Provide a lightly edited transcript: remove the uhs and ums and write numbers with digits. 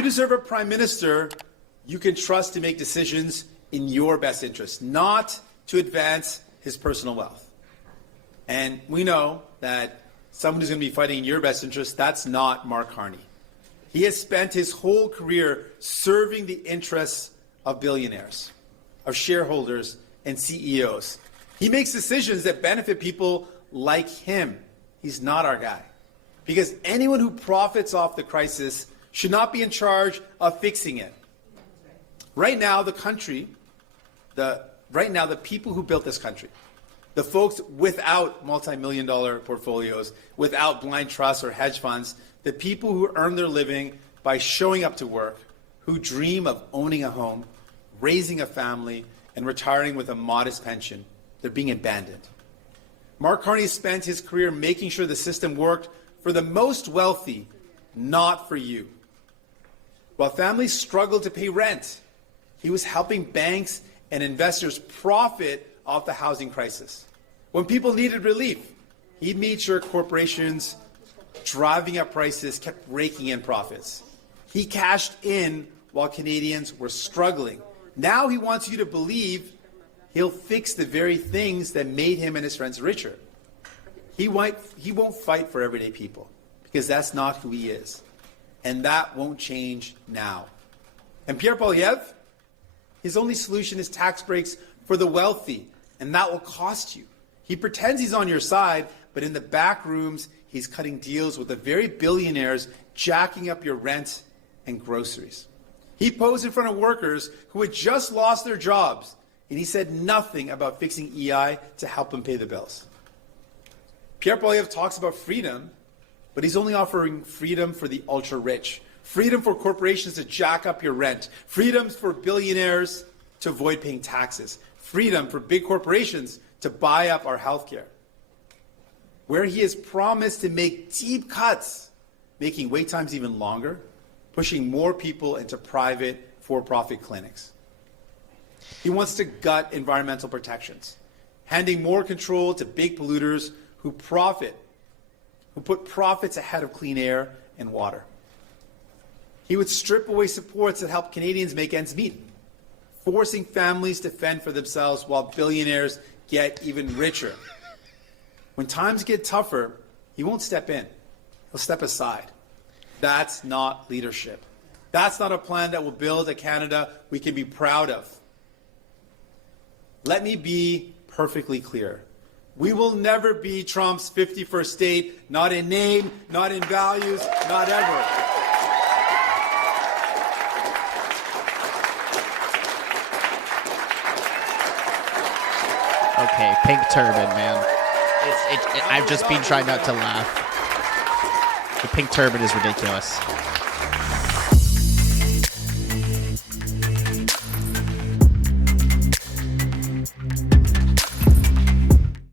You deserve a prime minister you can trust to make decisions in your best interest, not to advance his personal wealth. And we know that someone who's going to be fighting in your best interest, that's not Mark Carney. He has spent his whole career serving the interests of billionaires, of shareholders, and CEOs. He makes decisions that benefit people like him. He's not our guy. Because anyone who profits off the crisis should not be in charge of fixing it. Right now, the people who built this country, the folks without multi-million-dollar portfolios, without blind trusts or hedge funds, the people who earn their living by showing up to work, who dream of owning a home, raising a family, and retiring with a modest pension, they're being abandoned. Mark Carney spent his career making sure the system worked for the most wealthy, not for you. While families struggled to pay rent, he was helping banks and investors profit off the housing crisis. When people needed relief, he made sure corporations driving up prices kept raking in profits. He cashed in while Canadians were struggling. Now he wants you to believe he'll fix the very things that made him and his friends richer. He won't fight for everyday people because that's not who he is. And that won't change now. And Pierre Poilievre, his only solution is tax breaks for the wealthy, and that will cost you. He pretends he's on your side, but in the back rooms, he's cutting deals with the very billionaires, jacking up your rent and groceries. He posed in front of workers who had just lost their jobs, and he said nothing about fixing EI to help them pay the bills. Pierre Poilievre talks about freedom, but he's only offering freedom for the ultra-rich, freedom for corporations to jack up your rent, freedoms for billionaires to avoid paying taxes, freedom for big corporations to buy up our health care. Where he has promised to make deep cuts, making wait times even longer, pushing more people into private for-profit clinics. He wants to gut environmental protections, handing more control to big polluters who put profits ahead of clean air and water. He would strip away supports that help Canadians make ends meet, forcing families to fend for themselves while billionaires get even richer. When times get tougher, he won't step in. He'll step aside. That's not leadership. That's not a plan that will build a Canada we can be proud of. Let me be perfectly clear. We will never be Trump's 51st state, not in name, not in values, not ever. Okay, pink turban, man. I've just been trying not to laugh. The pink turban is ridiculous.